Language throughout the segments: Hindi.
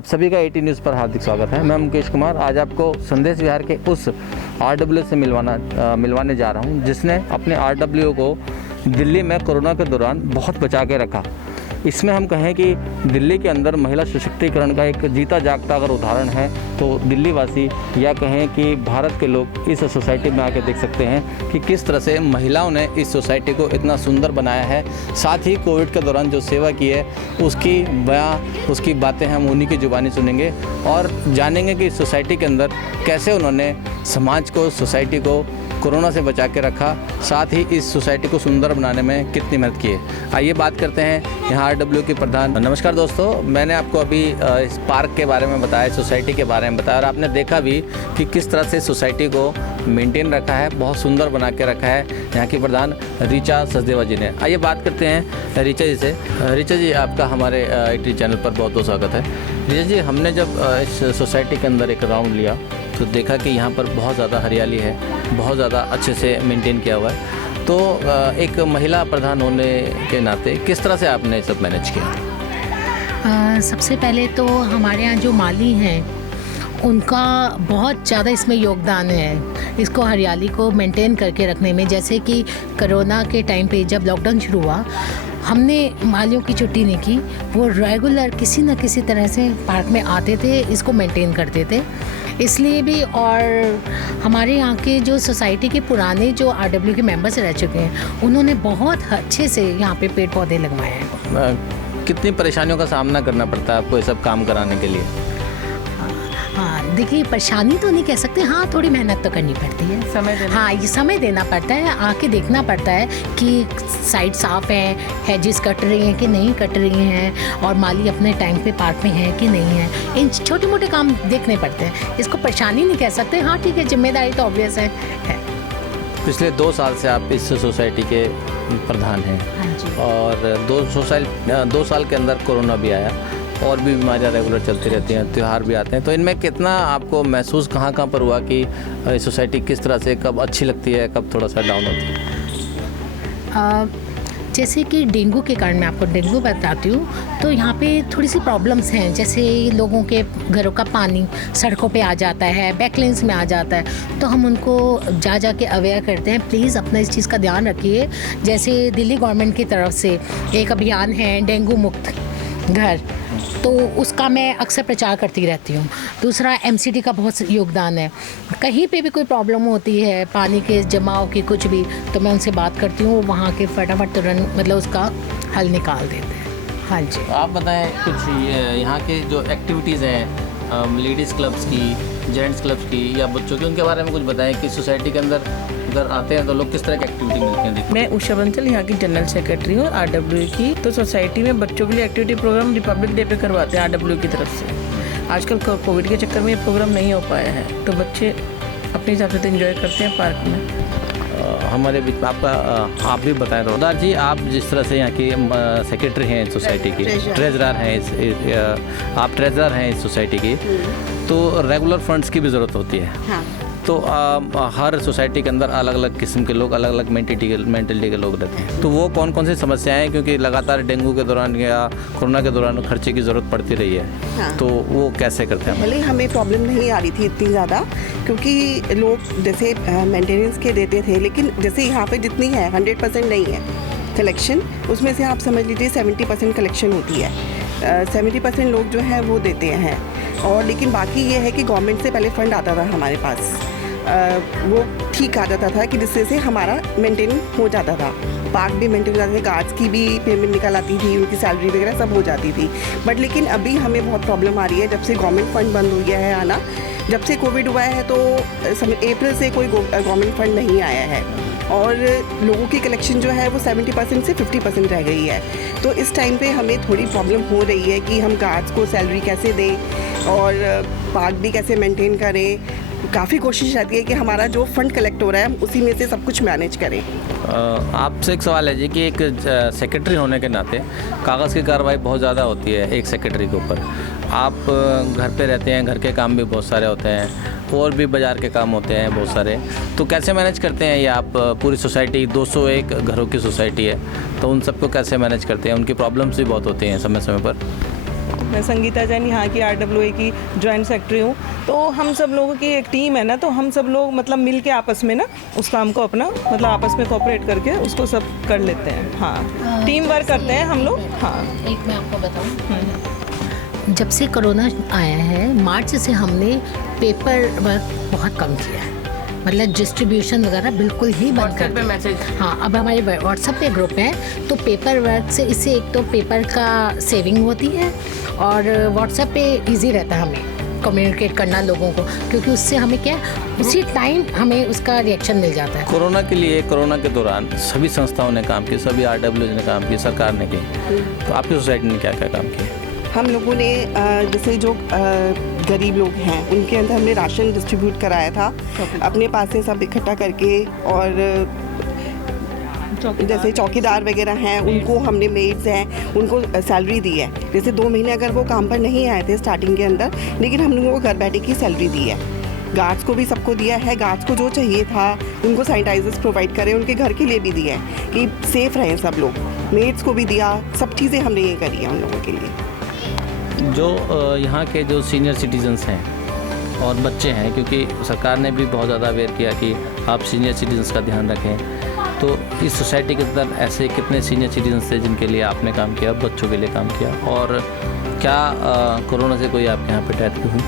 आप सभी का एटी न्यूज़ पर हार्दिक स्वागत है। मैं मुकेश कुमार आज आपको संदेश विहार के उस आरडब्ल्यू से मिलवाने जा रहा हूं जिसने अपने आरडब्ल्यू को दिल्ली में कोरोना के दौरान बहुत बचा के रखा। इसमें हम कहें कि दिल्ली के अंदर महिला सशक्तिकरण का एक जीता जागता अगर उदाहरण है तो दिल्ली वासी या कहें कि भारत के लोग इस सोसाइटी में आके देख सकते हैं कि किस तरह से महिलाओं ने इस सोसाइटी को इतना सुंदर बनाया है। साथ ही कोविड के दौरान जो सेवा की है उसकी उसकी बातें हम उन्हीं की जुबानी सुनेंगे और जानेंगे कि इस सोसाइटी के अंदर कैसे उन्होंने समाज को, सोसाइटी को कोरोना से बचा के रखा, साथ ही इस सोसाइटी को सुंदर बनाने में कितनी मेहनत की है। आइए बात करते हैं यहाँ आरडब्ल्यू के प्रधान। नमस्कार दोस्तों, मैंने आपको अभी इस पार्क के बारे में बताया, सोसाइटी के बारे में बताया और आपने देखा भी कि किस तरह से सोसाइटी को मेंटेन रखा है, बहुत सुंदर बना के रखा है यहाँ की प्रधान ऋचा सचदेवा जी ने। आइए बात करते हैं ऋचा जी से। ऋचा जी, आपका हमारे एटी चैनल पर बहुत बहुत स्वागत है। ऋचा जी, हमने जब इस सोसाइटी के अंदर एक राउंड लिया तो देखा कि यहाँ पर बहुत ज़्यादा हरियाली है, बहुत ज़्यादा अच्छे से मेंटेन किया हुआ है। तो एक महिला प्रधान होने के नाते किस तरह से आपने सब मैनेज किया? सबसे पहले तो हमारे यहाँ जो माली हैं उनका बहुत ज़्यादा इसमें योगदान है, इसको हरियाली को मेंटेन करके रखने में। जैसे कि कोरोना के टाइम पे जब लॉकडाउन शुरू हुआ, हमने मालियों की छुट्टी नहीं की, वो रेगुलर किसी न किसी तरह से पार्क में आते थे, इसको मेंटेन करते थे। इसलिए भी, और हमारे यहाँ के जो सोसाइटी के पुराने जो आरडब्ल्यू के मेंबर्स रह चुके हैं उन्होंने बहुत अच्छे से यहाँ पे पेड़ पौधे लगवाए हैं। कितनी परेशानियों का सामना करना पड़ता है आपको ये सब काम कराने के लिए? हाँ, देखिए, परेशानी तो नहीं कह सकते, हाँ थोड़ी मेहनत तो करनी पड़ती है, ये समय देना पड़ता है, आके देखना पड़ता है कि साइड साफ है, हेजिस कट रही हैं कि नहीं कट रही हैं, और माली अपने टाइम पे पार्क में है कि नहीं है। इन छोटे मोटे काम देखने पड़ते हैं, इसको परेशानी नहीं कह सकते। हाँ ठीक है, जिम्मेदारी तो ऑब्वियस है। पिछले 2 साल से आप इस सोसाइटी के प्रधान हैं। हाँ जी। और 2 साल के अंदर कोरोना भी आया और भी बीमारियाँ रेगुलर चलती रहती हैं, त्यौहार भी आते हैं, तो इनमें कितना आपको महसूस कहाँ पर हुआ कि सोसाइटी किस तरह से कब अच्छी लगती है, कब थोड़ा सा डाउन होती है? जैसे कि डेंगू के कारण, मैं आपको डेंगू बताती हूँ, तो यहाँ पे थोड़ी सी प्रॉब्लम्स हैं। जैसे लोगों के घरों का पानी सड़कों पे आ जाता है, बैकलेंस में आ जाता है, तो हम उनको जा के अवेयर करते हैं, प्लीज़ अपना इस चीज़ का ध्यान रखिए। जैसे दिल्ली गवर्नमेंट की तरफ से एक अभियान है डेंगू मुक्त घर, तो उसका मैं अक्सर प्रचार करती रहती हूँ। दूसरा, एमसीडी का बहुत योगदान है। कहीं पे भी कोई प्रॉब्लम होती है, पानी के जमाव की कुछ भी, तो मैं उनसे बात करती हूँ, वहाँ के फटाफट तुरंत मतलब उसका हल निकाल देते हैं। हाँ जी। आप बताएं कुछ यहाँ के जो एक्टिविटीज़ हैं, लेडीज़ क्लब्स की, जेंट्स क्लब्स की या बच्चों की, उनके बारे में कुछ बताएं कि सोसाइटी के अंदर अगर आते हैं तो लोग किस तरह की एक्टिविटी मिलती हैं? मैं उषा बंसल यहाँ की जनरल सेक्रेटरी हूँ आरडब्ल्यू की। तो सोसाइटी में बच्चों के लिए एक्टिविटी प्रोग्राम रिपब्लिक डे पे करवाते हैं आरडब्ल्यू की तरफ से। आजकल कोविड के चक्कर में ये प्रोग्राम नहीं हो पाया है, तो बच्चे अपने हिसाब से तो एंजॉय करते हैं पार्क में। हमारे बीच आप भी बताएं रोदार जी, आप जिस तरह से यहाँ की सेक्रेटरी हैं सोसाइटी की, ट्रेजरर हैं, आप ट्रेजरर हैं इस सोसाइटी की, तो रेगुलर फंड्स की भी ज़रूरत होती है। हाँ। तो हर सोसाइटी के अंदर अलग अलग किस्म के लोग, अलग अलग मेंटेलिटी के लोग रहते हैं, तो वो कौन कौन सी समस्याएं हैं, क्योंकि लगातार डेंगू के दौरान या कोरोना के दौरान खर्चे की ज़रूरत पड़ती रही है। हाँ। तो वो कैसे करते हैं? पहले हमें प्रॉब्लम नहीं आ रही थी इतनी ज़्यादा, क्योंकि लोग जैसे मेंटेनेंस के देते थे, लेकिन जैसे यहाँ पे जितनी है 100% नहीं है कलेक्शन, उसमें से आप समझ लीजिए 70% कलेक्शन होती है। 70% लोग जो हैं वो देते हैं, और लेकिन बाकी ये है कि गवर्नमेंट से पहले फ़ंड आता था हमारे पास, वो ठीक आ जाता था कि जिससे से हमारा मेंटेन हो जाता था, पार्क भी मेंटेन हो जाते थे, गार्ड्स की भी पेमेंट निकल आती थी, उनकी सैलरी वगैरह सब हो जाती थी। बट लेकिन अभी हमें बहुत प्रॉब्लम आ रही है जब से गवर्नमेंट फ़ंड बंद हो गया है आना। जब से कोविड हुआ है तो अप्रैल से कोई गवर्नमेंट फ़ंड नहीं आया है, और लोगों की कलेक्शन जो है वो 70% से 50% रह गई है। तो इस टाइम पे हमें थोड़ी प्रॉब्लम हो रही है कि हम गार्ड्स को सैलरी कैसे दें और पार्क भी कैसे मेंटेन करें। काफ़ी कोशिश रहती है कि हमारा जो फंड कलेक्ट हो रहा है उसी में से सब कुछ मैनेज करें। आपसे एक सवाल है जी कि एक सेक्रेटरी होने के नाते कागज़ की कार्रवाई बहुत ज़्यादा होती है एक सेक्रेटरी के ऊपर। आप घर पे रहते हैं, घर के काम भी बहुत सारे होते हैं और भी बाज़ार के काम होते हैं बहुत सारे, तो कैसे मैनेज करते हैं ये आप? पूरी सोसाइटी 201 घरों की सोसाइटी है, तो उन सबको कैसे मैनेज करते हैं? उनकी प्रॉब्लम्स भी बहुत होती हैं समय समय पर। मैं संगीता जैन यहाँ की RWA की जॉइंट सेक्रेटरी हूँ। तो हम सब लोगों की एक टीम है ना, तो हम सब लोग मतलब मिल के आपस में ना उस काम को अपना मतलब आपस में कोऑपरेट करके उसको सब कर लेते हैं। हाँ, टीम वर्क करते हैं हम लोग। हाँ, एक मैं आपको बताऊँ, जब से कोरोना आया है मार्च से हमने पेपर वर्क बहुत कम किया है, मतलब डिस्ट्रीब्यूशन वगैरह बिल्कुल ही बंद कर पे मैसेज। हाँ, अब हमारे व्हाट्सएप पे ग्रुप है, तो पेपर वर्क से इससे एक तो पेपर का सेविंग होती है और व्हाट्सएप पे इजी रहता है हमें कम्युनिकेट करना लोगों को, क्योंकि उससे हमें क्या उसी टाइम हमें उसका रिएक्शन मिल जाता है। कोरोना के लिए, कोरोना के दौरान सभी संस्थाओं ने काम किया, सभी RW ने काम किया, सरकार ने की। तो आपकी सोसाइटी ने क्या क्या काम किया? हम लोगों ने जैसे जो गरीब लोग हैं उनके अंदर हमने राशन डिस्ट्रीब्यूट कराया था अपने पास से सब इकट्ठा करके, और जैसे चौकीदार वगैरह हैं उनको हमने, मेड्स हैं उनको सैलरी दी है। जैसे 2 महीने अगर वो काम पर नहीं आए थे स्टार्टिंग के अंदर, लेकिन हम लोगों को घर बैठे की सैलरी दी है। गार्ड्स को भी सबको दिया है, गार्ड्स को जो चाहिए था उनको सैनिटाइजर्स प्रोवाइड करें, उनके घर के लिए भी दिया है कि सेफ़ रहें सब लोग। मेड्स को भी दिया, सब चीज़ें हमने ये करी है उन लोगों के लिए। जो यहाँ के जो सीनियर सिटीजन्स हैं और बच्चे हैं, क्योंकि सरकार ने भी बहुत ज़्यादा अवेयर किया कि आप सीनियर सिटीजन्स का ध्यान रखें, तो इस सोसाइटी के अंदर ऐसे कितने सीनियर सिटीजन्स थे जिनके लिए आपने काम किया, बच्चों के लिए काम किया, और क्या कोरोना से कोई आपके यहाँ पे डेथ भी हुई?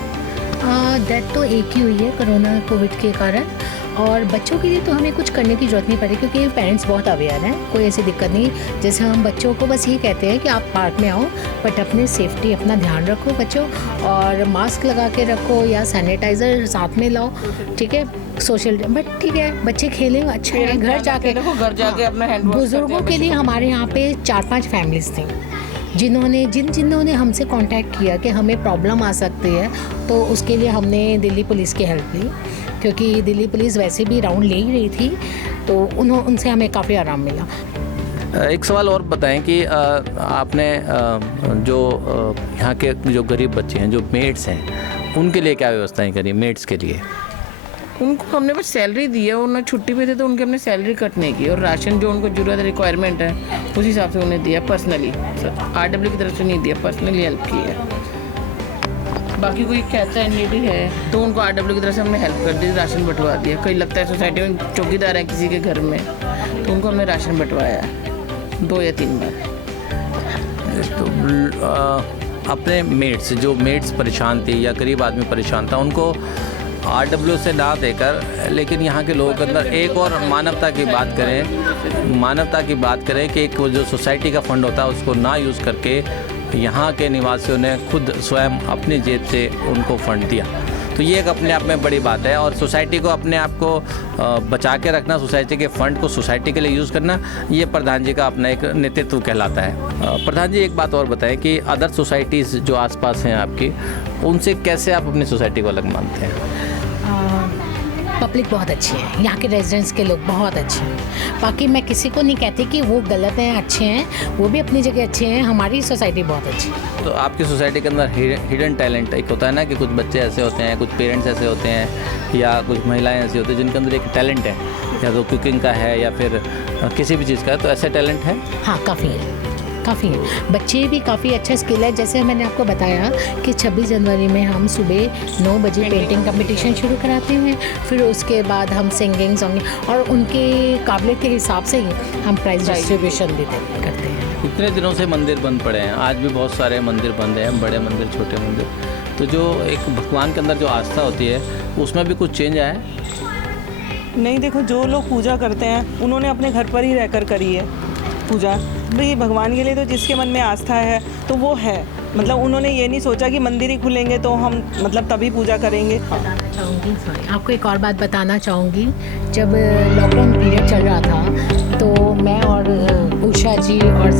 डेथ तो एक ही हुई है कोरोना कोविड के कारण, और बच्चों के लिए तो हमें कुछ करने की ज़रूरत नहीं पड़ी क्योंकि पेरेंट्स बहुत अवेयर हैं, कोई ऐसी दिक्कत नहीं। जैसे हम बच्चों को बस ये कहते हैं कि आप पार्क में आओ, बट अपने सेफ्टी अपना ध्यान रखो बच्चों, और मास्क लगा के रखो या सैनिटाइज़र साथ में लाओ, ठीक है, सोशल, बट ठीक है बच्चे खेलेंगे, अच्छा है, घर जाके अपना हैंड वॉश बुजुर्गों के लिए हमारे यहाँ पे 4-5 फैमिलीज थी जिन्होंने हमसे कांटेक्ट किया कि हमें प्रॉब्लम आ सकती है, तो उसके लिए हमने दिल्ली पुलिस की हेल्प ली, क्योंकि दिल्ली पुलिस वैसे भी राउंड ले ही रही थी, तो उनसे हमें काफ़ी आराम मिला। एक सवाल और बताएं कि आपने जो यहाँ के जो गरीब बच्चे हैं, जो मेड्स हैं, उनके लिए क्या व्यवस्थाएं करी? मेड्स के लिए उनको हमने बस सैलरी दी है, उन्हें छुट्टी पे थे तो उनके हमने सैलरी कट नहीं की, और राशन जो उनको जरूरत है, रिक्वायरमेंट है, उस हिसाब से उन्हें दिया पर्सनली। RW की तरफ से नहीं दिया, पर्सनली हेल्प की है। बाकी कोई कहता है नीडी है तो उनको RW की तरफ से हमने हेल्प कर दी, राशन बंटवा दिया। कोई लगता है सोसाइटी में चौकीदार है किसी के घर में, तो उनको हमने राशन बंटवाया है 2 या 3 बार। तो अपने मेड्स, जो मेड्स परेशान थी या गरीब आदमी परेशान था, उनको RW से ना देकर, लेकिन यहाँ के लोगों के अंदर एक और मानवता की बात करें कि एक जो सोसाइटी का फंड होता है उसको ना यूज़ करके यहाँ के निवासियों ने खुद स्वयं अपनी जेब से उनको फंड दिया। तो ये एक अपने आप में बड़ी बात है, और सोसाइटी को अपने आप को बचा के रखना, सोसाइटी के फंड को सोसाइटी के लिए यूज़ करना, ये प्रधान जी का अपना एक नेतृत्व कहलाता है। प्रधान जी, एक बात और बताएं कि अदर सोसाइटीज़ जो आसपास हैं आपकी, उनसे कैसे आप अपनी सोसाइटी को अलग मानते हैं? पब्लिक बहुत अच्छी है, यहाँ के रेजिडेंट्स के लोग बहुत अच्छे हैं। बाकी मैं किसी को नहीं कहती कि वो गलत हैं, अच्छे हैं, वो भी अपनी जगह अच्छे हैं। हमारी सोसाइटी बहुत अच्छी है। तो आपकी सोसाइटी के अंदर हिडन टैलेंट एक होता है ना, कि कुछ बच्चे ऐसे होते हैं, कुछ पेरेंट्स ऐसे होते हैं, या कुछ महिलाएं ऐसी होती हैं जिनके अंदर एक टैलेंट है, या तो कुकिंग का है या फिर किसी भी चीज़ का है, तो ऐसे टैलेंट है? हाँ, काफ़ी है। बच्चे भी काफ़ी अच्छा स्किल है। जैसे मैंने आपको बताया कि 26 जनवरी में हम सुबह 9 बजे पेंटिंग कंपटीशन शुरू कराते हैं, फिर उसके बाद हम सिंगिंग सॉन्ग, और उनके काबिलियत के हिसाब से ही हम प्राइज डिस्ट्रीब्यूशन भी करते हैं। इतने दिनों से मंदिर बंद पड़े हैं, आज भी बहुत सारे मंदिर बंद हैं, बड़े मंदिर, छोटे मंदिर, तो जो एक भगवान के अंदर जो आस्था होती है उसमें भी कुछ चेंज आया है? नहीं, देखो जो लोग पूजा करते हैं उन्होंने अपने घर पर ही रहकर करी है पूजा। भाई भगवान के लिए तो जिसके मन में आस्था है तो वो है, मतलब उन्होंने ये नहीं सोचा कि मंदिर ही खुलेंगे तो हम मतलब तभी पूजा करेंगे। आपको एक और बात बताना चाहूँगी, जब लॉकडाउन पीरियड चल रहा था तो मैं और उषा जी और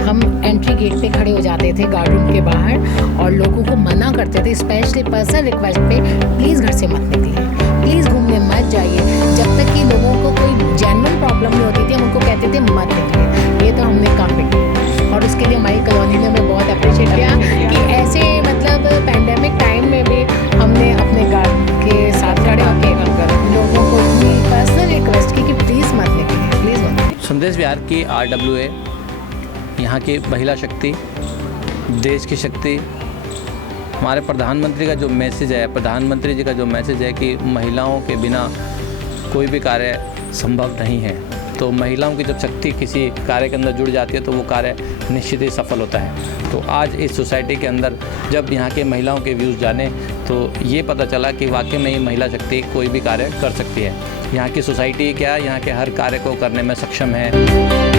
हम एंट्री गेट पे खड़े हो जाते थे गार्ड रूम के बाहर, और लोगों को मना करते थे, स्पेशली पर्सनल रिक्वेस्ट पे, प्लीज़ घर से मत निकलिए, प्लीज़ घूमने मत जाइए, जब तक कि लोगों को कोई जेन्युइन प्रॉब्लम नहीं होती थी हम उनको कहते थे मत निकलिए। ये तो हमने काफ़ी किया, और उसके लिए हमारी कॉलोनी ने हमें बहुत अप्रिशिएट किया कि ऐसे मतलब पैंडेमिक टाइम में भी हमने अपने गार्ड के साथ खड़े होकर लोगों को अपनी पर्सनल रिक्वेस्ट की कि प्लीज़ मत निकलिए, प्लीज़ मत। संदेश विहार की RWA यहाँ की महिला शक्ति देश की शक्ति, हमारे प्रधानमंत्री का जो मैसेज है, प्रधानमंत्री जी का जो मैसेज है कि महिलाओं के बिना कोई भी कार्य संभव नहीं है। तो महिलाओं की जब शक्ति किसी कार्य के अंदर जुड़ जाती है तो वो कार्य निश्चित ही सफल होता है। तो आज इस सोसाइटी के अंदर जब यहाँ के महिलाओं के व्यूज़ जाने तो ये पता चला कि वाकई में ही महिला शक्ति कोई भी कार्य कर सकती है। यहाँ की सोसाइटी क्या, यहाँ के हर कार्य को करने में सक्षम है।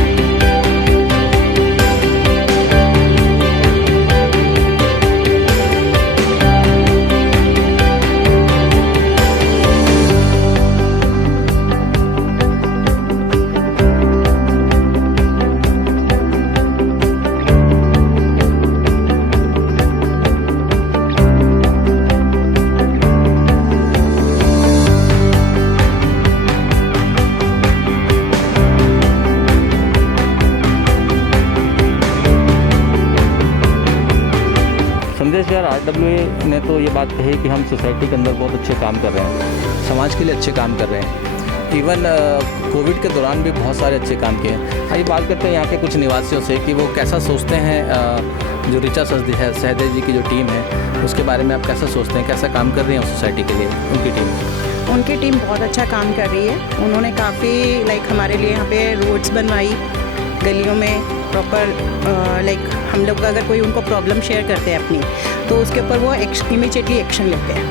संदेश विहार RWA ने तो ये बात कही कि हम सोसाइटी के अंदर बहुत अच्छे काम कर रहे हैं, समाज के लिए अच्छे काम कर रहे हैं। इवन कोविड के दौरान भी बहुत सारे अच्छे काम किए हैं। आइए बात करते हैं यहाँ के कुछ निवासियों से कि वो कैसा सोचते हैं। जो ऋचा सहदेव जी की जो टीम है उसके बारे में आप कैसा सोचते हैं, कैसा काम कर रही हैं सोसाइटी के लिए उनकी टीम? बहुत अच्छा काम कर रही है। उन्होंने काफ़ी हमारे लिए यहाँ पे रोड्स बनवाई, गलियों में प्रॉपर हम लोग अगर कोई उनको प्रॉब्लम शेयर करते हैं अपनी तो उसके ऊपर वो इमीडिएटली एक्शन लेते हैं।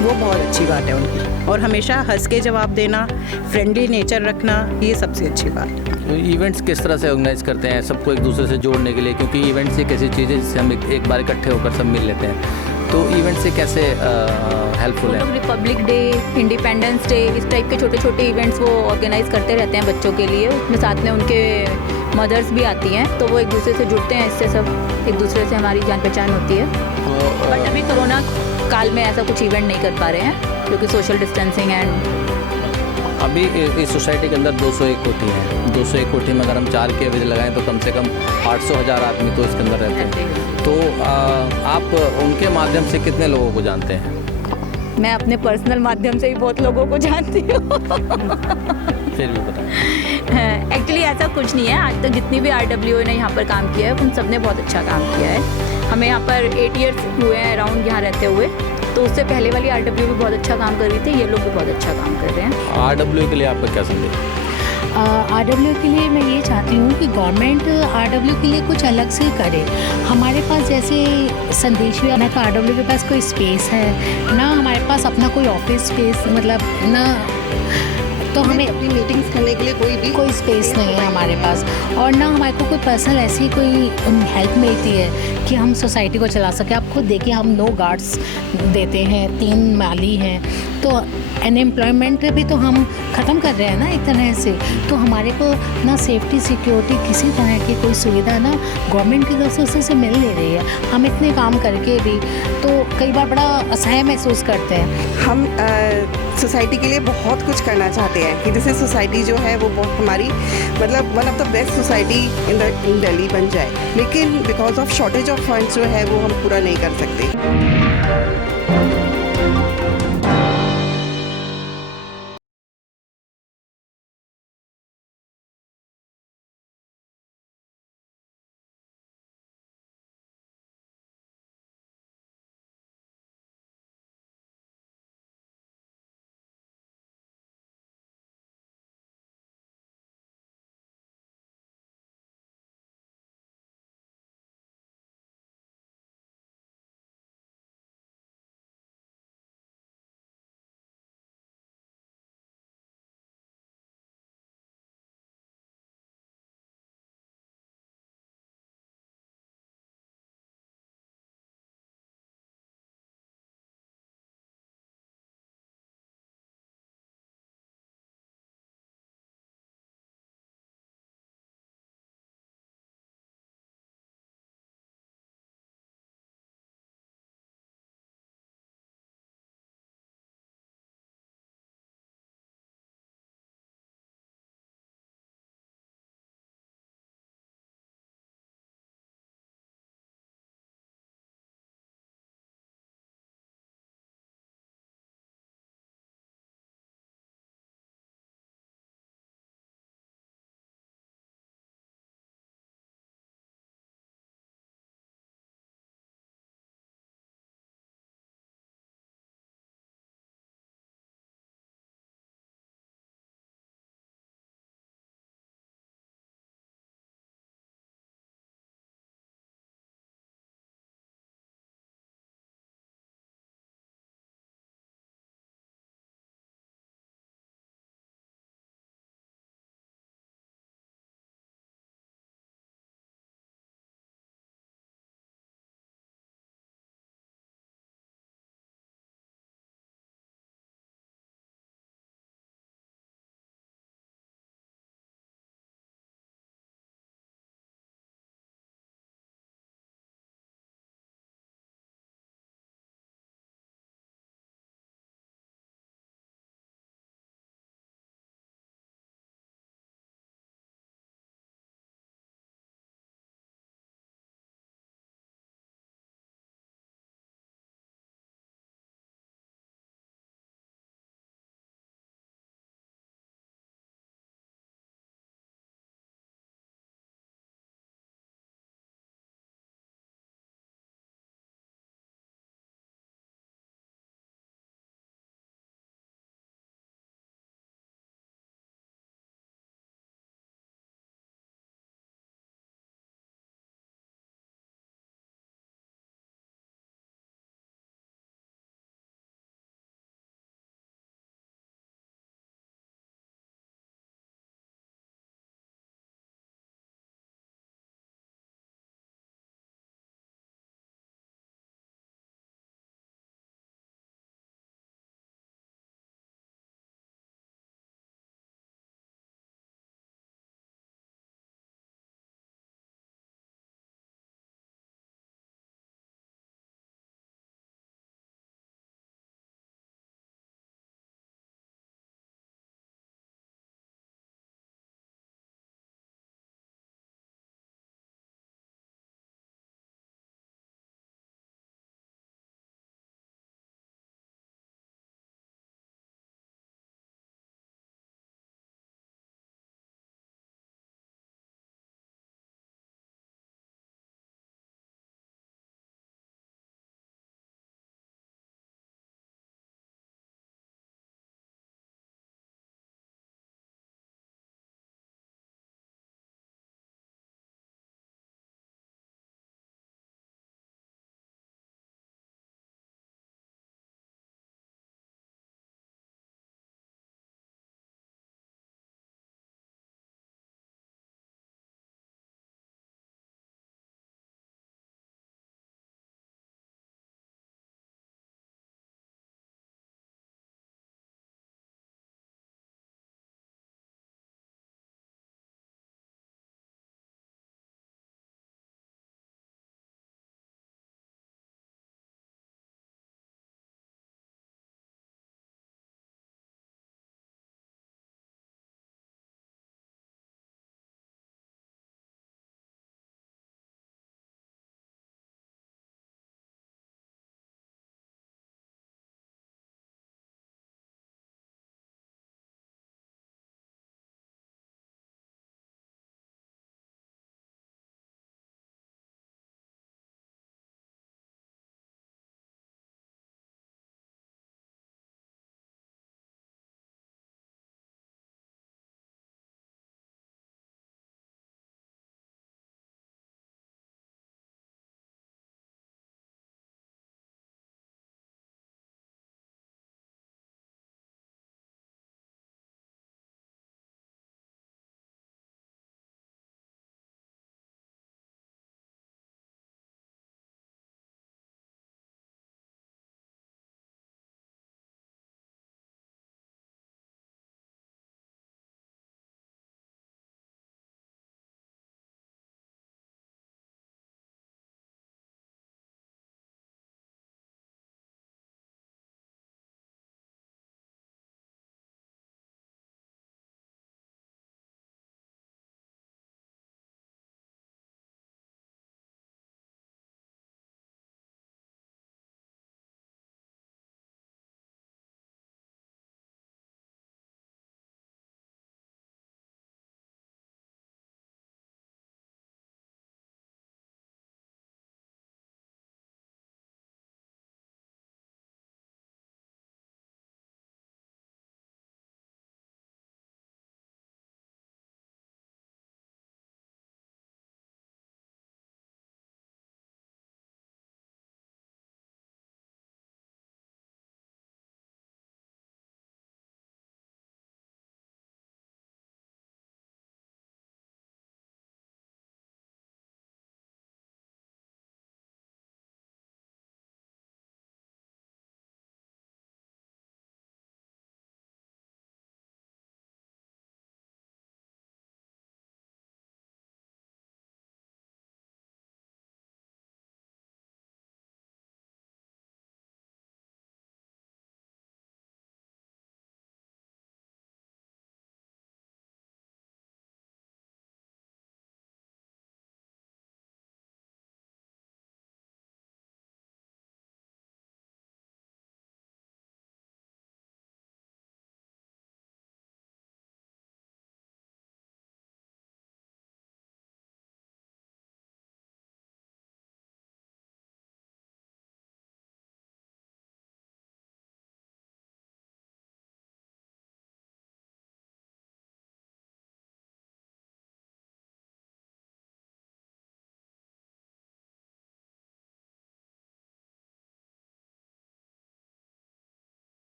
वो बहुत अच्छी बात है उनकी। और हमेशा हंस के जवाब देना, फ्रेंडली नेचर रखना, ये सबसे अच्छी बात है। तो इवेंट्स किस तरह से ऑर्गेनाइज करते हैं सबको एक दूसरे से जोड़ने के लिए, क्योंकि इवेंट्स एक ऐसी चीज़ है जिससे हम एक बार इकट्ठे होकर सब मिल लेते हैं। तो इवेंट से कैसे हेल्पफुल है? रिपब्लिक डे, इंडिपेंडेंस डे, इस टाइप के छोटे छोटे इवेंट्स वो ऑर्गेनाइज करते रहते हैं बच्चों के लिए। उसमें साथ में उनके मदर्स भी आती हैं तो वो एक दूसरे से जुड़ते हैं। इससे सब एक दूसरे से हमारी जान पहचान होती है। बट अभी कोरोना काल में ऐसा कुछ इवेंट नहीं कर पा रहे हैं क्योंकि सोशल डिस्टेंसिंग एंड अभी इस सोसाइटी के अंदर 201 कोठी है। 201 कोठी में अगर हम 4 के एवरेज लगाएं तो कम से कम 800,000 आदमी तो इसके अंदर रहते हैं। तो आप उनके माध्यम से कितने लोगों को जानते हैं? मैं अपने पर्सनल माध्यम से ही बहुत लोगों को जानती हूँ। फिर भी बताएं। एक्चुअली ऐसा कुछ नहीं है। आज तक जितनी भी RWA ने यहाँ पर काम किया है उन सब ने बहुत अच्छा काम किया है। हमें यहाँ पर 8 ईयर्स हुए हैं अराउंड यहाँ रहते हुए। तो उससे पहले वाली RWA भी बहुत अच्छा काम कर रही थी, ये लोग भी बहुत अच्छा काम कर रहे हैं। RWA के लिए आपका क्या संदेश? RWA के लिए मैं ये चाहती हूँ कि गवर्नमेंट RWA के लिए कुछ अलग से करे। हमारे पास जैसे संदेश विहार का RWA के पास कोई स्पेस है ना, हमारे पास अपना कोई ऑफिस स्पेस मतलब ना, तो हमें अपनी मीटिंग्स करने के लिए कोई स्पेस नहीं है हमारे पास। और ना हमारे को कोई पर्सनल ऐसी कोई हेल्प मिलती है कि हम सोसाइटी को चला सकें। आप खुद देखिए, हम 9 गार्ड्स देते हैं, 3 माली हैं, तो अनएम्प्लॉयमेंट भी तो हम ख़त्म कर रहे हैं ना एक तरह से। तो हमारे को ना सेफ्टी सिक्योरिटी किसी तरह की कोई सुविधा ना गवर्नमेंट की तरफ से मिल नहीं रही है। हम इतने काम करके भी तो कई बार बड़ा असहाय महसूस करते हैं। हम सोसाइटी के लिए बहुत कुछ करना चाहते हैं कि जैसे सोसाइटी जो है वो बहुत हमारी मतलब one of the best society in Delhi बन जाए, लेकिन because of shortage of funds जो है वो हम पूरा नहीं कर सकते।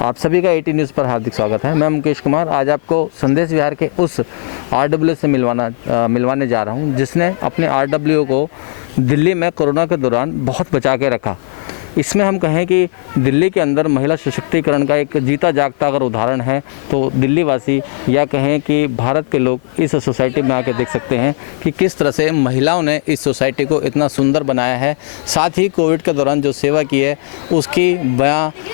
आप सभी का 18 न्यूज़ पर हार्दिक स्वागत है। मैं मुकेश कुमार आज आपको संदेश विहार के उस RW से मिलवाने जा रहा हूं, जिसने अपने RW को दिल्ली में कोरोना के दौरान बहुत बचा के रखा। इसमें हम कहें कि दिल्ली के अंदर महिला सशक्तिकरण का एक जीता जागता अगर उदाहरण है तो दिल्ली वासी या कहें कि भारत के लोग इस सोसाइटी में आके देख सकते हैं कि किस तरह से महिलाओं ने इस सोसाइटी को इतना सुंदर बनाया है। साथ ही कोविड के दौरान जो सेवा की है उसकी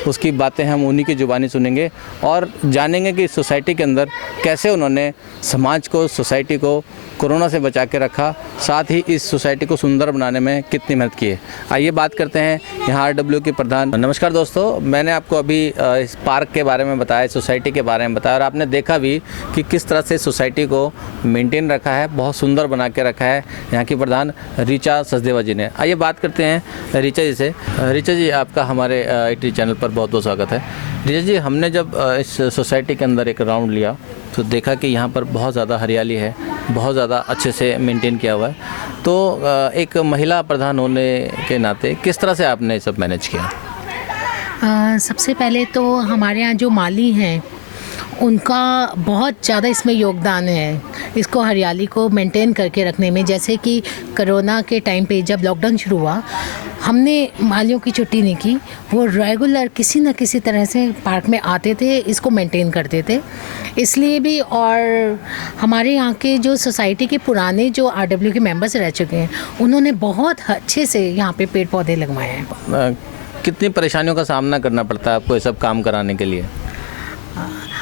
उसकी बातें हम उन्हीं की ज़ुबानी सुनेंगे और जानेंगे कि इस सोसाइटी के अंदर कैसे उन्होंने समाज को, सोसाइटी को कोरोना से बचा के रखा, साथ ही इस सोसाइटी को सुंदर बनाने में कितनी मेहनत की है। आइए बात करते हैं यहाँ RW के प्रधान। नमस्कार दोस्तों, मैंने आपको अभी इस पार्क के बारे में बताया, सोसाइटी के बारे में बताया और आपने देखा भी कि किस तरह से सोसाइटी को मेंटेन रखा है, बहुत सुंदर बना के रखा है यहाँ की प्रधान रीचा सचदेवा जी ने। आइए बात करते हैं रीचा जी से। रीचा जी, आपका हमारे IT चैनल पर बहुत बहुत स्वागत है। रीचा जी, हमने जब इस सोसाइटी के अंदर एक राउंड लिया तो देखा कि यहाँ पर बहुत ज़्यादा हरियाली है, बहुत ज़्यादा अच्छे से मेंटेन किया हुआ है। तो एक महिला प्रधान होने के नाते किस तरह से आपने ये सब मैनेज किया? सबसे पहले तो हमारे यहाँ जो माली हैं उनका बहुत ज़्यादा इसमें योगदान है, इसको हरियाली को मेंटेन करके रखने में। जैसे कि कोरोना के टाइम पे जब लॉकडाउन शुरू हुआ, हमने मालियों की छुट्टी नहीं की, वो रेगुलर किसी न किसी तरह से पार्क में आते थे, इसको मेंटेन करते थे। इसलिए भी, और हमारे यहाँ के जो सोसाइटी के पुराने जो RW के मेंबर्स रह चुके हैं, उन्होंने बहुत अच्छे से यहाँ पे पेड़ पौधे लगवाए हैं। कितनी परेशानियों का सामना करना पड़ता है आपको ये सब काम कराने के लिए?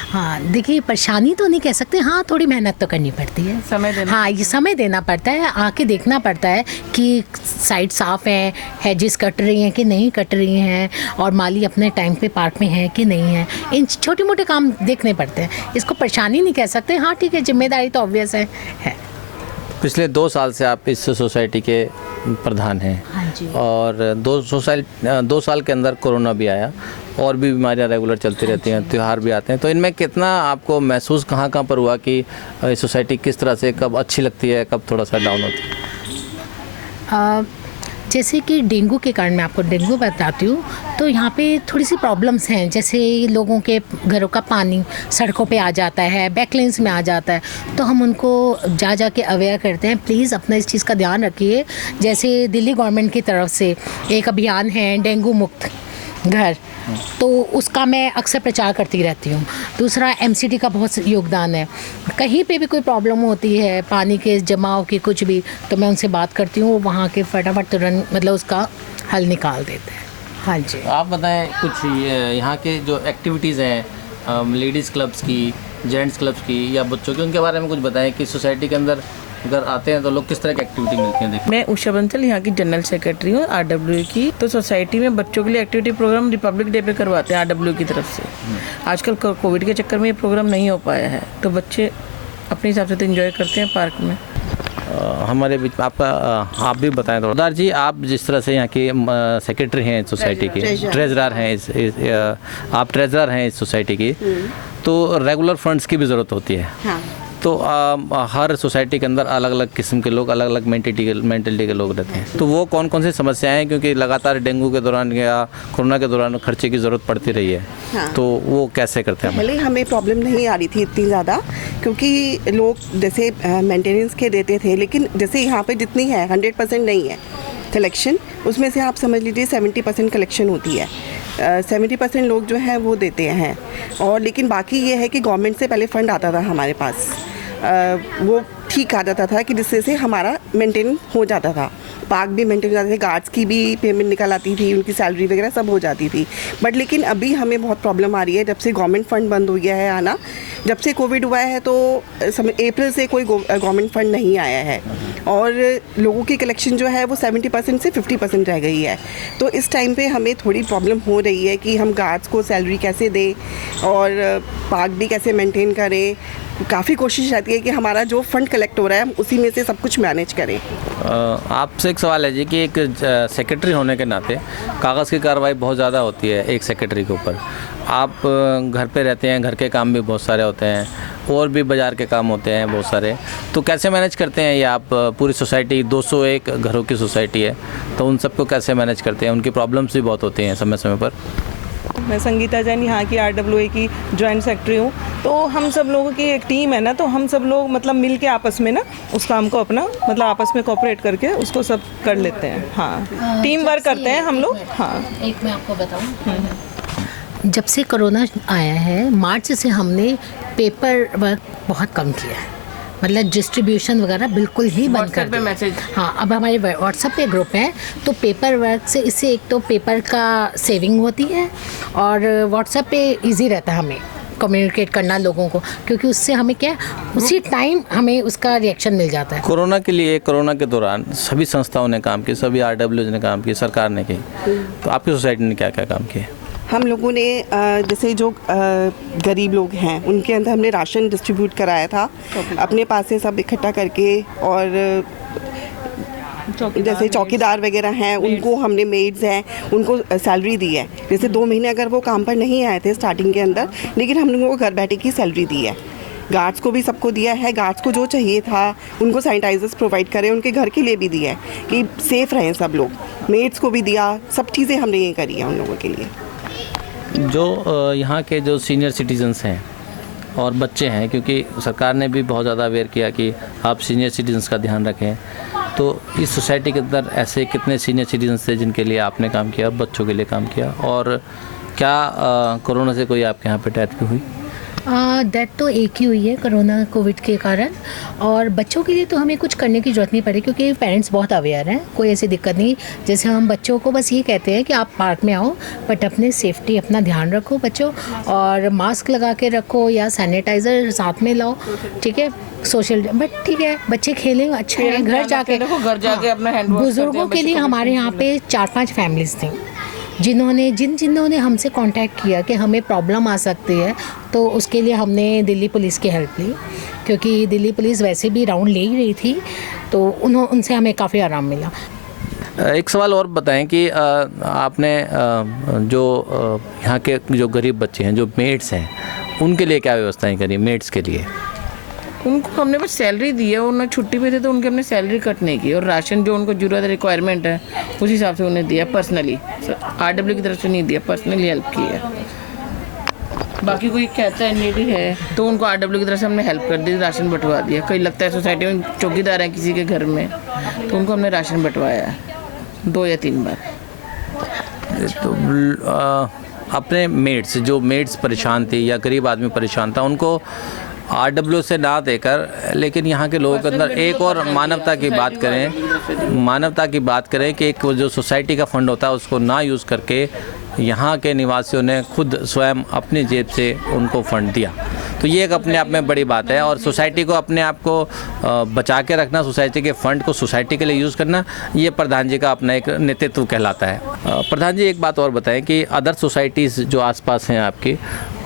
हाँ, देखिए, परेशानी तो नहीं कह सकते, हाँ थोड़ी मेहनत तो करनी पड़ती है, समय देना। हाँ, ये समय देना पड़ता है, आके देखना पड़ता है कि साइड साफ़ हैं, हेजिस कट रही हैं कि नहीं कट रही हैं, और माली अपने टाइम पे पार्क में है कि नहीं है। इन छोटे मोटे काम देखने पड़ते हैं, इसको परेशानी नहीं कह सकते। हाँ ठीक है, जिम्मेदारी तो ऑब्वियस है। पिछले 2 साल से आप इस सोसाइटी के प्रधान हैं। हाँ जी। और 2 साल के अंदर कोरोना भी आया और भी बीमारियां रेगुलर चलती रहती हैं, त्यौहार भी आते हैं। तो इनमें कितना आपको महसूस कहाँ पर हुआ कि सोसाइटी किस तरह से कब अच्छी लगती है, कब थोड़ा सा डाउन होती है? जैसे कि डेंगू के कारण, मैं आपको डेंगू बताती हूँ, तो यहाँ पे थोड़ी सी प्रॉब्लम्स हैं। जैसे लोगों के घरों का पानी सड़कों पे आ जाता है, बैकलेंस में आ जाता है, तो हम उनको जा के अवेयर करते हैं, प्लीज़ अपना इस चीज़ का ध्यान रखिए। जैसे दिल्ली गवर्नमेंट की तरफ से एक अभियान है डेंगू मुक्त घर, तो उसका मैं अक्सर प्रचार करती रहती हूँ। दूसरा, MCD का बहुत योगदान है। कहीं पे भी कोई प्रॉब्लम होती है, पानी के जमाव की कुछ भी, तो मैं उनसे बात करती हूँ, वहाँ के फटाफट तुरंत मतलब उसका हल निकाल देते हैं। हाँ जी। आप बताएं कुछ यहाँ के जो एक्टिविटीज़ हैं, लेडीज़ क्लब्स की, जेंट्स क्लब्स की या बच्चों की, उनके बारे में कुछ बताएं कि सोसाइटी के अंदर अगर आते हैं तो लोग किस तरह की एक्टिविटी मिलती है? देखिए, मैं उषा बंसल यहाँ की जनरल सेक्रेटरी हूँ RW की। तो सोसाइटी में बच्चों के लिए एक्टिविटी प्रोग्राम रिपब्लिक डे पे करवाते हैं RW की तरफ से। आजकल कोविड के चक्कर में ये प्रोग्राम नहीं हो पाया है, तो बच्चे अपने हिसाब से तो एंजॉय करते हैं पार्क में। हमारे बीच में आपका आप भी बताएं थोड़ा। सरदार जी, आप जिस तरह से यहाँ की सेक्रेटरी हैं सोसाइटी की, ट्रेजरर हैं, आप ट्रेजरर हैं इस सोसाइटी की, तो रेगुलर फंड्स की भी ज़रूरत होती है। हाँ। तो हर सोसाइटी के अंदर अलग अलग किस्म के लोग, अलग अलग मेंटेलिटी के लोग रहते हैं। तो वो कौन कौन सी समस्याएं हैं, क्योंकि लगातार डेंगू के दौरान या कोरोना के दौरान खर्चे की ज़रूरत पड़ती रही है। हाँ। तो वो कैसे करते हैं? पहले हमें प्रॉब्लम नहीं आ रही थी इतनी ज़्यादा, क्योंकि लोग जैसे मेंटेनेंस के देते थे, लेकिन जैसे यहाँ पे जितनी है 100% नहीं है कलेक्शन, उसमें से आप समझ लीजिए 70% कलेक्शन होती है। 70% लोग जो हैं वो देते हैं, और लेकिन बाकी ये है कि गवर्नमेंट से पहले फ़ंड आता था हमारे पास, वो ठीक आ जाता था कि जिससे से हमारा मेंटेन हो जाता था, पार्क भी मेंटेन हो जाते थे, गार्ड्स की भी पेमेंट निकल आती थी, उनकी सैलरी वगैरह सब हो जाती थी। बट लेकिन अभी हमें बहुत प्रॉब्लम आ रही है, जब से गवर्नमेंट फ़ंड बंद हो गया है आना, जब से कोविड हुआ है तो अप्रैल से कोई गवर्नमेंट फ़ंड नहीं आया है, और लोगों की कलेक्शन जो है वो 70% से 50% रह गई है। तो इस टाइम पे हमें थोड़ी प्रॉब्लम हो रही है कि हम गार्ड्स को सैलरी कैसे दें और पार्क भी कैसे मेंटेन करें। काफ़ी कोशिश रहती है कि हमारा जो फंड कलेक्ट हो रहा है हम उसी में से सब कुछ मैनेज करें। आपसे एक सवाल है जी कि एक सेक्रेटरी होने के नाते कागज़ की कार्रवाई बहुत ज़्यादा होती है एक सेक्रेटरी के ऊपर। आप घर पे रहते हैं, घर के काम भी बहुत सारे होते हैं और भी बाज़ार के काम होते हैं बहुत सारे, तो कैसे मैनेज करते हैं ये आप? पूरी सोसाइटी 201 घरों की सोसाइटी है, तो उन सबको कैसे मैनेज करते हैं? उनकी प्रॉब्लम्स भी बहुत होती हैं समय समय पर। मैं संगीता जैन यहाँ की RWA की जॉइंट सेक्रेटरी हूँ। तो हम सब लोगों की एक टीम है ना, तो हम सब लोग मतलब मिल के आपस में ना उस काम को अपना मतलब आपस में कोऑपरेट करके उसको सब कर लेते हैं। हाँ, टीम वर्क करते हैं हम लोग। हाँ, एक मैं आपको बताऊँ, जब से कोरोना आया है मार्च से हमने पेपर वर्क बहुत कम किया है, मतलब डिस्ट्रीब्यूशन वगैरह बिल्कुल ही बंद कर दिया। मैसेज, हाँ, अब हमारे व्हाट्सएप पे ग्रुप है, तो पेपर वर्क से इससे एक तो पेपर का सेविंग होती है और व्हाट्सएप पे इजी रहता है हमें कम्युनिकेट करना लोगों को, क्योंकि उससे हमें क्या उसी टाइम हमें उसका रिएक्शन मिल जाता है। कोरोना के लिए, कोरोना के दौरान सभी संस्थाओं ने काम किया, सभी RWA ने काम किया, सरकार ने की, तो आपकी सोसाइटी ने क्या क्या काम किया? हम लोगों ने जैसे जो गरीब लोग हैं उनके अंदर हमने राशन डिस्ट्रीब्यूट कराया था अपने पास से सब इकट्ठा करके, और जैसे चौकीदार वगैरह हैं उनको हमने, मेड्स हैं उनको सैलरी दी है। जैसे 2 महीने अगर वो काम पर नहीं आए थे स्टार्टिंग के अंदर, लेकिन हम लोगों को घर बैठे की सैलरी दी है। गार्ड्स को भी सबको दिया है, गार्ड्स को जो चाहिए था उनको सैनिटाइजर्स प्रोवाइड करें, उनके घर के लिए भी दिया है कि सेफ़ रहें सब लोग। मेड्स को भी दिया, सब चीज़ें हमने ये करी है उन लोगों के लिए। जो यहाँ के जो सीनियर सिटीजन्स हैं और बच्चे हैं, क्योंकि सरकार ने भी बहुत ज़्यादा अवेयर किया कि आप सीनियर सिटीजन्स का ध्यान रखें, तो इस सोसाइटी के अंदर ऐसे कितने सीनियर सिटीजन्स थे जिनके लिए आपने काम किया, बच्चों के लिए काम किया, और क्या कोरोना से कोई आपके यहाँ पे डेथ भी हुई? डेथ तो एक ही हुई है कोरोना कोविड के कारण, और बच्चों के लिए तो हमें कुछ करने की ज़रूरत नहीं पड़ी क्योंकि पेरेंट्स बहुत अवेयर हैं, कोई ऐसी दिक्कत नहीं। जैसे हम बच्चों को बस ये कहते हैं कि आप पार्क में आओ, बट अपने सेफ्टी अपना ध्यान रखो बच्चों, और मास्क लगा के रखो या सैनिटाइज़र साथ में लाओ, ठीक है, सोशल, बट ठीक है, बच्चे खेलें, अच्छा है, घर जाके अपना हैंड वॉश। बुजुर्गों के लिए हमारे यहाँ पे 4-5 फैमिलीज थी जिन्होंने हमसे कांटेक्ट किया कि हमें प्रॉब्लम आ सकती है, तो उसके लिए हमने दिल्ली पुलिस की हेल्प ली, क्योंकि दिल्ली पुलिस वैसे भी राउंड ले ही रही थी, तो उनसे हमें काफ़ी आराम मिला। एक सवाल और बताएं कि आपने जो यहाँ के जो गरीब बच्चे हैं, जो मेड्स हैं, उनके लिए क्या व्यवस्थाएं करी? मेड्स के लिए उनको हमने बस सैलरी दी है, उन्हें छुट्टी पे थे तो उनकी हमने सैलरी कट नहीं की, और राशन जो उनको जरूरत है, रिक्वायरमेंट है, उस हिसाब से उन्हें दिया पर्सनली। RWA की तरफ से नहीं दिया, पर्सनली हेल्प की है। बाकी कोई कहता है नीडी है तो उनको RWA की तरफ से हमने हेल्प कर दी, राशन बंटवा दिया। कोई लगता है सोसाइटी में चौकीदार है किसी के घर में, तो उनको हमने राशन बंटवाया है 2 या 3 बार। तो अपने मेड्स, जो मेड्स परेशान थी या गरीब आदमी परेशान था, उनको RWA से ना देकर, लेकिन यहाँ के लोगों के अंदर एक और मानवता की बात करें कि एक जो सोसाइटी का फंड होता है उसको ना यूज़ करके यहाँ के निवासियों ने खुद स्वयं अपनी जेब से उनको फंड दिया, तो ये एक अपने आप में बड़ी बात है। और सोसाइटी को अपने आप को बचा के रखना, सोसाइटी के फंड को सोसाइटी के लिए यूज़ करना, ये प्रधान जी का अपना एक नेतृत्व कहलाता है। प्रधान जी, एक बात और बताएं कि अदर सोसाइटीज़ जो आसपास हैं आपकी,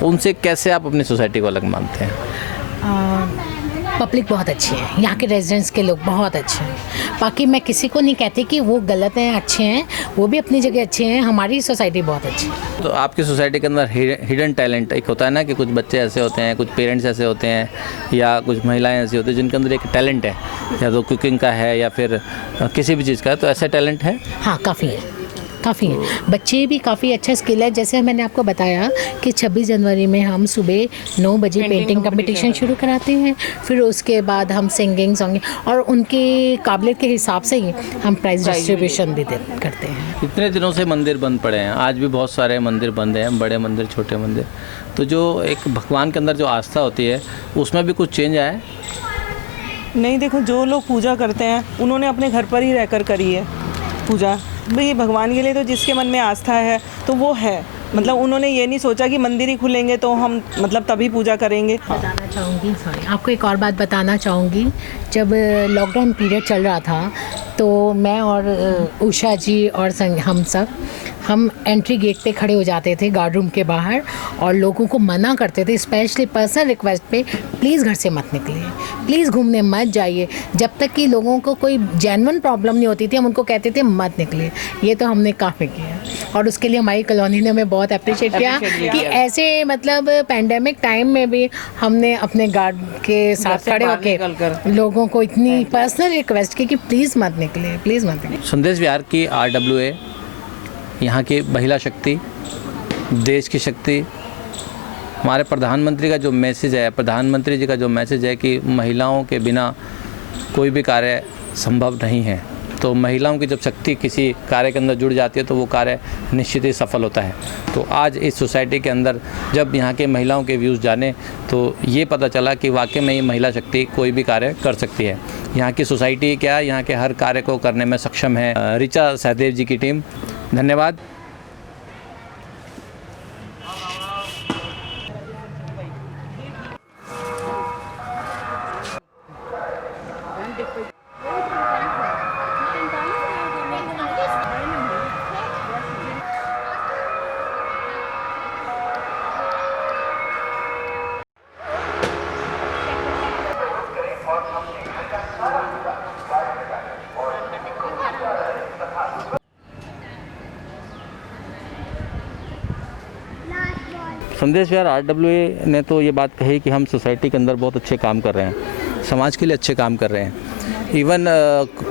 उनसे कैसे आप अपनी सोसाइटी को अलग मानते हैं? पब्लिक बहुत अच्छी है, यहाँ के रेजिडेंट्स के लोग बहुत अच्छे हैं। बाकी मैं किसी को नहीं कहती कि वो गलत हैं, अच्छे हैं, वो भी अपनी जगह अच्छे हैं। हमारी सोसाइटी बहुत अच्छी है। तो आपकी सोसाइटी के अंदर हिडन टैलेंट एक होता है ना, कि कुछ बच्चे ऐसे होते हैं, कुछ पेरेंट्स ऐसे होते हैं, या कुछ महिलाएं ऐसी होती हैं जिनके अंदर एक टैलेंट है, या तो कुकिंग का है या फिर किसी भी चीज़ का है, तो ऐसा टैलेंट है? हाँ, काफ़ी है। बच्चे भी काफ़ी अच्छा स्किल है। जैसे मैंने आपको बताया कि 26 जनवरी में हम सुबह 9 बजे पेंटिंग कंपटीशन शुरू कराते हैं, फिर उसके बाद हम सिंगिंग सॉन्ग और उनके काबिलियत के हिसाब से ही हम प्राइज डिस्ट्रीब्यूशन भी करते हैं। इतने दिनों से मंदिर बंद पड़े हैं, आज भी बहुत सारे मंदिर बंद हैं, बड़े मंदिर, छोटे मंदिर, तो जो एक भगवान के अंदर जो आस्था होती है उसमें भी कुछ चेंज आया है? नहीं, देखो, जो लोग पूजा करते हैं उन्होंने अपने घर पर ही रहकर करी है पूजा। भाई भगवान के लिए तो जिसके मन में आस्था है तो वो है, मतलब उन्होंने ये नहीं सोचा कि मंदिर ही खुलेंगे तो हम मतलब तभी पूजा करेंगे। बताना चाहूँगी, सॉरी, आपको एक और बात बताना चाहूँगी। जब लॉकडाउन पीरियड चल रहा था तो मैं और उषा जी और हम एंट्री गेट पे खड़े हो जाते थे, गार्ड रूम के बाहर, और लोगों को मना करते थे, स्पेशली पर्सनल रिक्वेस्ट पे, प्लीज़ घर से मत निकलिए, प्लीज़ घूमने मत जाइए। जब तक कि लोगों को कोई जेन्युइन प्रॉब्लम नहीं होती थी हम उनको कहते थे मत निकलिए। ये तो हमने काफ़ी किया, और उसके लिए हमारी कॉलोनी ने हमें बहुत अप्रिशिएट किया कि ऐसे मतलब पैंडेमिक टाइम में भी हमने अपने गार्ड के साथ खड़े होकर लोगों को इतनी पर्सनल रिक्वेस्ट की कि प्लीज़ मत निकलिए, प्लीज़ मत निकलिए। संदेश विहार की RWA यहाँ की महिला शक्ति देश की शक्ति, हमारे प्रधानमंत्री का जो मैसेज है, प्रधानमंत्री जी का जो मैसेज है कि महिलाओं के बिना कोई भी कार्य संभव नहीं है। तो महिलाओं की जब शक्ति किसी कार्य के अंदर जुड़ जाती है तो वो कार्य निश्चित ही सफल होता है। तो आज इस सोसाइटी के अंदर जब यहाँ के महिलाओं के व्यूज़ जाने तो ये पता चला कि वाकई में ये महिला शक्ति कोई भी कार्य कर सकती है। यहाँ की सोसाइटी क्या है, यहाँ के हर कार्य को करने में सक्षम है ऋचा सहदेव जी की टीम। धन्यवाद। संदेश विहार RWA ने तो ये बात कही कि हम सोसाइटी के अंदर बहुत अच्छे काम कर रहे हैं, समाज के लिए अच्छे काम कर रहे हैं। इवन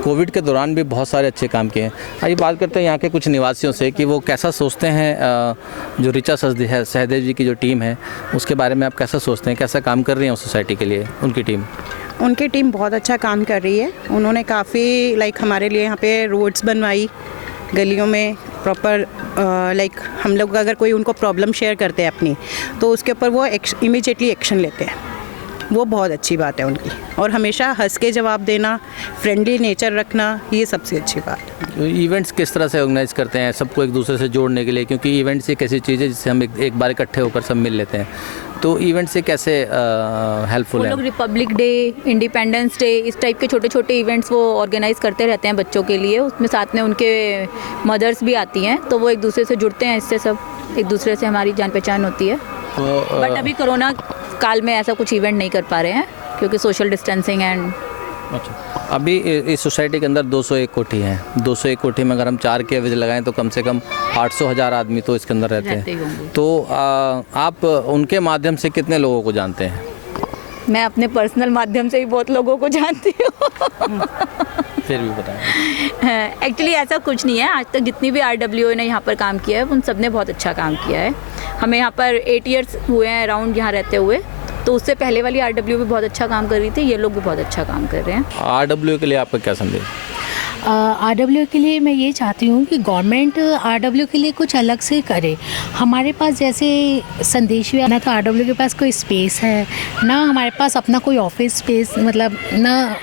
कोविड के दौरान भी बहुत सारे अच्छे काम किए हैं। आइए बात करते हैं यहाँ के कुछ निवासियों से कि वो कैसा सोचते हैं, जो ऋचा सहदेव जी की जो टीम है उसके बारे में आप कैसा सोचते हैं, कैसा काम कर रही है सोसाइटी के लिए उनकी टीम? उनकी टीम बहुत अच्छा काम कर रही है। उन्होंने काफ़ी हमारे लिए यहाँ पे रोड्स बनवाई, गलियों में प्रॉपर हम लोग अगर कोई उनको प्रॉब्लम शेयर करते हैं अपनी तो उसके ऊपर वो इमीडिएटली एक्शन लेते हैं। वो बहुत अच्छी बात है उनकी। और हमेशा हंस के जवाब देना, फ्रेंडली नेचर रखना, ये सबसे अच्छी बात है। इवेंट्स किस तरह से ऑर्गेनाइज करते हैं सबको एक दूसरे से जोड़ने के लिए, क्योंकि इवेंट्स एक ऐसी चीज़ है जिससे हम एक बार इकट्ठे होकर सब मिल लेते हैं, तो इवेंट से कैसे हेल्पफुल है? लोग रिपब्लिक डे, इंडिपेंडेंस डे, इस टाइप के छोटे छोटे इवेंट्स वो ऑर्गेनाइज करते रहते हैं बच्चों के लिए। उसमें साथ में उनके मदर्स भी आती हैं तो वो एक दूसरे से जुड़ते हैं, इससे सब एक दूसरे से हमारी जान पहचान होती है। बट अभी कोरोना काल में ऐसा कुछ इवेंट नहीं कर पा रहे हैं क्योंकि सोशल डिस्टेंसिंग एंड। अच्छा, अभी इस सोसाइटी के अंदर 201 कोठी हैं। 201 कोठी में अगर हम 4 के एवरेज लगाएं तो कम से कम 800,000 आदमी तो इसके अंदर रहते हैं। तो आप उनके माध्यम से कितने लोगों को जानते हैं? मैं अपने पर्सनल माध्यम से ही बहुत लोगों को जानती हूँ। फिर भी बताएं। एक्चुअली ऐसा कुछ नहीं है। आज तक जितनी भी RWA ने यहाँ पर काम किया है उन सब ने बहुत अच्छा काम किया है। हमें यहाँ पर 8 ईयर्स हुए हैं अराउंड यहाँ रहते हुए, तो उससे पहले वाली RWA भी बहुत अच्छा काम कर रही थी, ये लोग भी बहुत अच्छा काम कर रहे हैं। RWA के लिए आपका क्या संदेश? RWA के लिए मैं ये चाहती हूँ कि गवर्नमेंट RWA के लिए कुछ अलग से करे। हमारे पास जैसे संदेश ना तो RWA के पास कोई स्पेस है, ना हमारे पास अपना कोई ऑफिस स्पेस, मतलब ना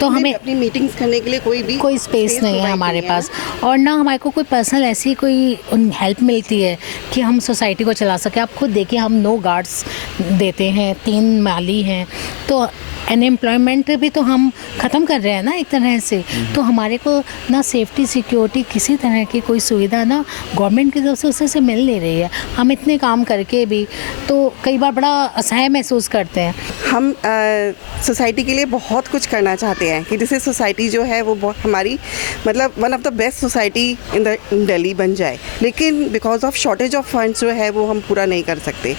तो हमें अपनी मीटिंग्स करने के लिए कोई स्पेस नहीं है हमारे पास, और ना हमारे को कोई पर्सनल ऐसी कोई हेल्प मिलती है कि हम सोसाइटी को चला सके। आप खुद देखिए, हम 9 गार्ड्स देते हैं, 3 माली हैं, तो अनएम्प्लॉयमेंट भी तो हम ख़त्म कर रहे हैं ना एक तरह से। तो हमारे को ना सेफ्टी सिक्योरिटी किसी तरह की कोई सुविधा ना गवर्नमेंट की तरफ से उससे मिल नहीं रही है। हम इतने काम करके भी तो कई बार बड़ा असहाय महसूस करते हैं। हम सोसाइटी के लिए बहुत कुछ करना चाहते हैं कि जिससे सोसाइटी जो है वो हमारी मतलब one of the best society in Delhi बन जाए, लेकिन because of shortage of funds जो है वो हम पूरा नहीं कर सकते।